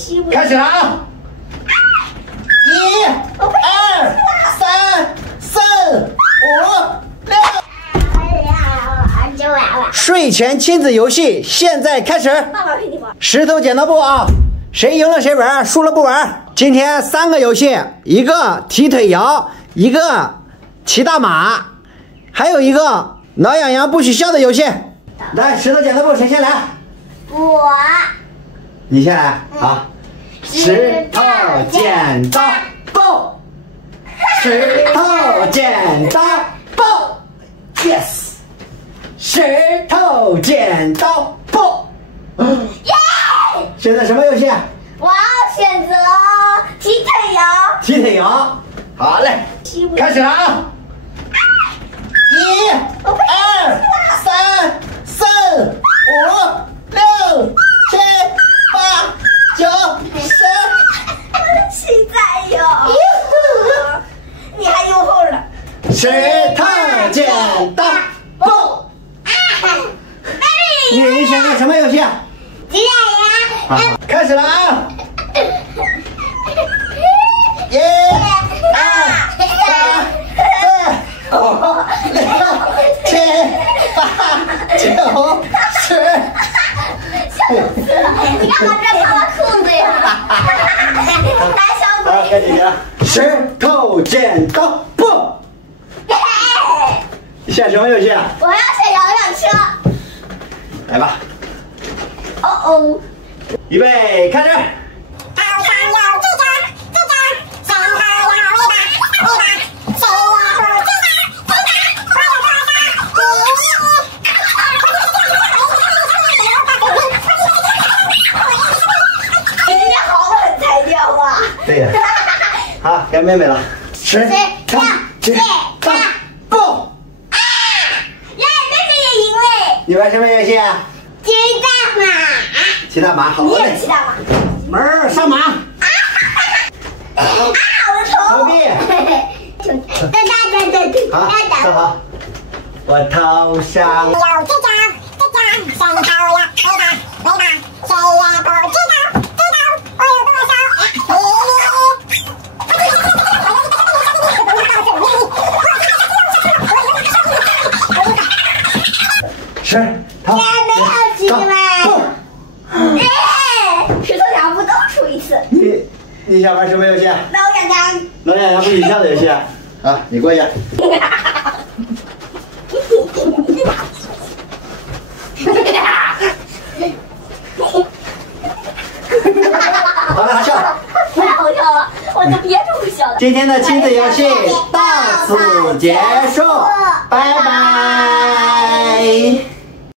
开始了啊！1、2、3、4、5、6。睡前亲子游戏现在开始。爸爸陪你玩。石头剪刀布啊，谁赢了谁玩，输了不玩。今天3个游戏，一个踢腿摇，一个骑大马，还有一个挠痒痒不许笑的游戏。来，石头剪刀布，谁先来？我。你先来啊！石头剪刀布，石头剪刀布 ，yes。石头剪刀布，耶！现在什么游戏？我要选择踢腿摇。踢腿摇，好嘞，开始了啊！1、2、3、4、5、6、7、8、9、10。现在有，你还用后了。石头剪刀布。你选择什么游戏？踢腿摇。好，开始了啊！1、2、3、4、5、6、7、8、9、10。你干嘛这穿我裤子呀？胆小鬼。该你了。石头剪刀布。你选什么游戏啊？我要选摇摇车。来吧。哦哦。预备，开始。对呀，好，该妹妹了。石头剪刀布。耶，妹妹也赢嘞！你玩什么游戏啊？骑大马。骑大马，好你嘞。也骑大马。门儿上马。我的头。投币。好，坐好。我头上有这张，身后有尾巴，谁也不知道，我有多少。石头剪刀布。石头剪刀布都输一次。你想玩什么游戏？挠痒痒。挠痒痒不许笑的游戏。啊，你过去。好了，好笑。太好笑了，我都憋住不笑了。今天的亲子游戏到此结束。